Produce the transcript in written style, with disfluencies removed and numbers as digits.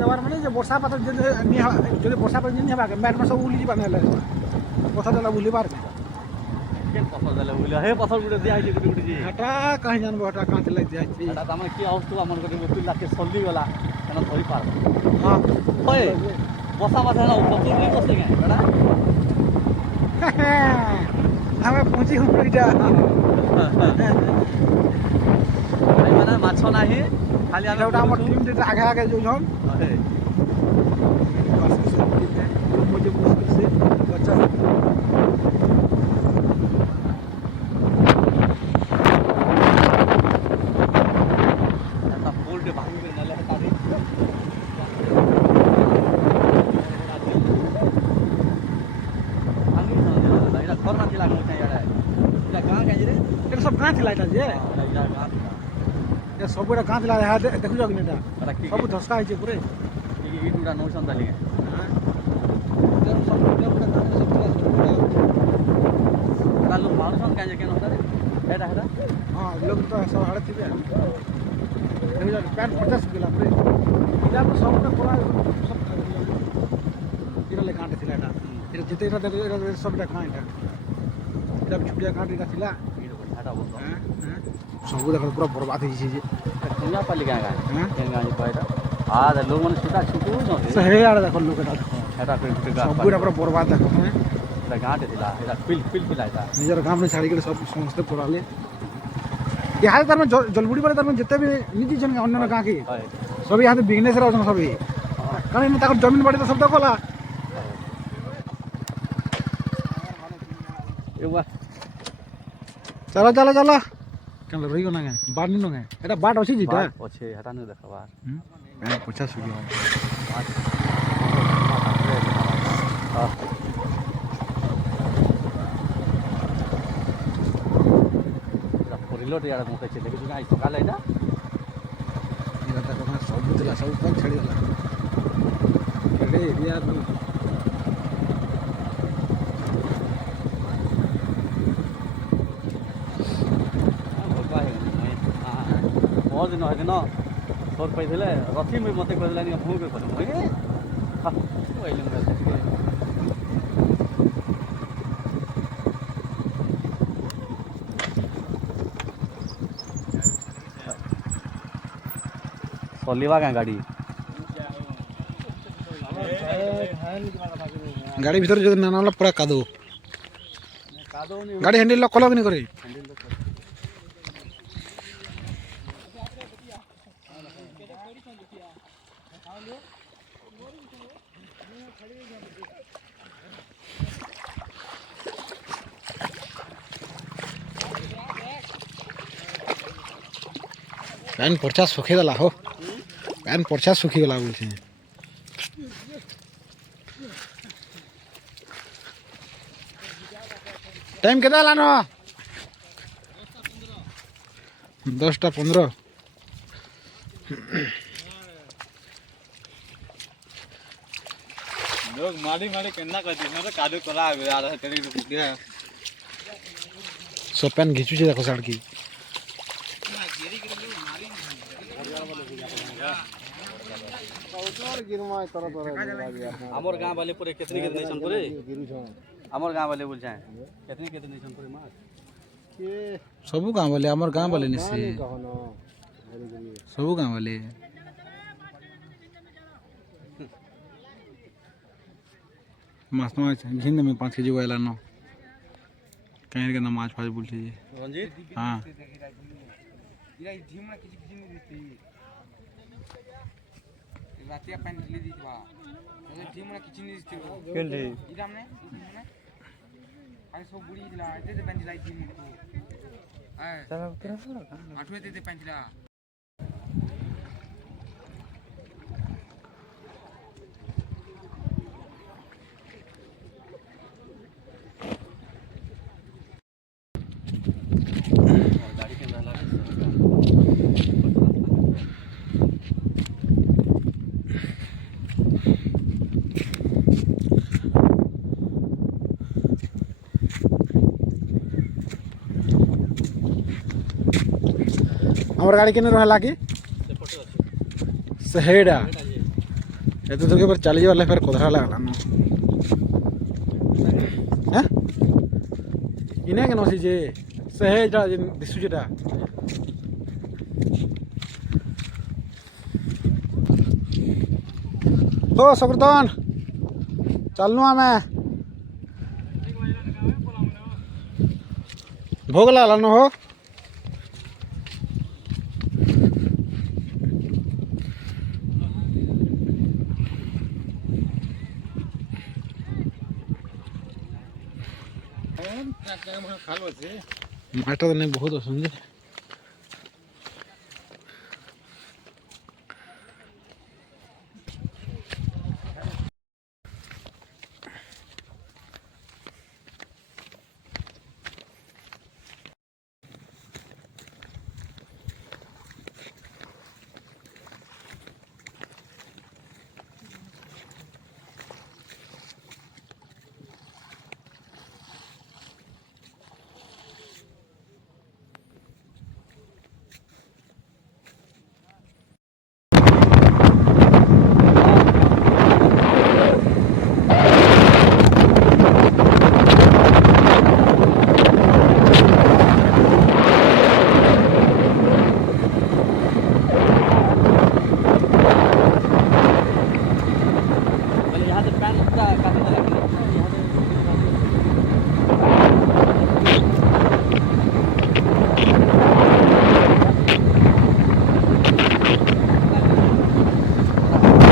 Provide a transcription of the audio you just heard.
देवार माने जे वर्षा पात जो वर्षा पात नहीं हेबा के मैट में सब उली जीवा नेले पथर देला बुली बार के पथर देले बुली हे पथर गुटे दिया आइले गुटे जी हटा कहीं जानबो हटा कांच लग जाय छी हटा त की अवस्था हमर गटे पिला के सल्ली गला एना धरि पार हां ओए बसा माथे ना पथर नहीं बसले के बड़ा हमें पहुंची हम जा भाई माने माछ नाही खाली एटा हमर टीम जे आगे आगे जो छन अरे मुझे मुश्किल से बचा सब गाँ थिला जे सब गाँ थिला देखु जग नेटा सब धसका है पूरे इटुडा नौ संताली लोग मानुसन काजे केन होता रे हेडा हेडा हां लोग तो सब हाड़े थिबे देखु जग पैन 50 गेला पूरे इला तो सब पूरा सब इरले कांटे थिला एटा इरा जते इरा देखु इरा सब देखा एटा इरा छुटिया कांटे का थिला हेडा बोल सब देख पूरा बर्बाद हो जे कुनिया पाली गाय गाय केन गाय पाइदा आ लोग मन सीधा छुटू न सहे आड़े देखो लोग एटा देखो हेडा पे गा सब पूरा बर्बाद देखो हैं एटा गांटे थिला एटा पिल पिलाइता निजर गाम में छाड़ी के सब समस्त पुराले यहाँ तार में जलबुड़ी पर तार में जितने भी निजी जन अन्य गाँ की सब यहाँ बिजनेस रहन सब कारण ताकर जमीन बाड़ी तो सब देखला चलो चलो चलो केन रही गना गे बाट नि नगे एटा बाट अछि जिटा अछि हटा न देखबा मैं 50 हो गया रिलोट यार मो कहै छै लेकिन गाय सकाल एटा इरा त कना सब दिला सब पर छड़ी गला एडे एरिया बहुत दिन है न छोर पैदले रथी में मते कहला नि भूल के कर चलिबा का गाड़ी गाड़ी भीतर जो नाना वाला पूरा कादो गाड़ी हैंडल लॉक कलो नहीं करे पैन पर्चा सुखी गला हो पैन पर्चा सुखी गला बोलते हैं टाइम केदा लानो 10:15 लोग माड़ी माड़ी केना कहती है तो कादो कला आ रहा है तेरी रुकिया सो पैन घिचू जे देखो सड़की हमर गांव वाले पूरे कितनी सन पूरे हमर गांव वाले बोल जाए कितनी सन पूरे मार सब गांव वाले हमर गांव वाले निसे सब गांव वाले माछ झिंद में 5 केजी वाला न कहीं के ना माछ फाज बोलते जी रंजीत हां इरा झिमना किछि नहीं देती रातिया पानी ढिली दीतवा तो झिमना किछि नहीं देती केले इरा में आई सब बुड़ी दिला एते से बंदी लाई झिम को आ चला उतरा आठवे ते पंजला गाड़ी के अंदर लगा हमर गाड़ी केने रहला कि सेहेडा ଏତେ ଦୂର ପରେ ଚାଲି ଯିବାର ଫେର କୋଧରା ଲାଗଲା ନ ହେ ଇନେ କେନ ଅଛି ଯେ ସେ ହେଟା ଦିଶୁଛି ଟା हो सकृतन चलनु आमे भोग लागलान हो माटा तो नहीं बहुत असुंदर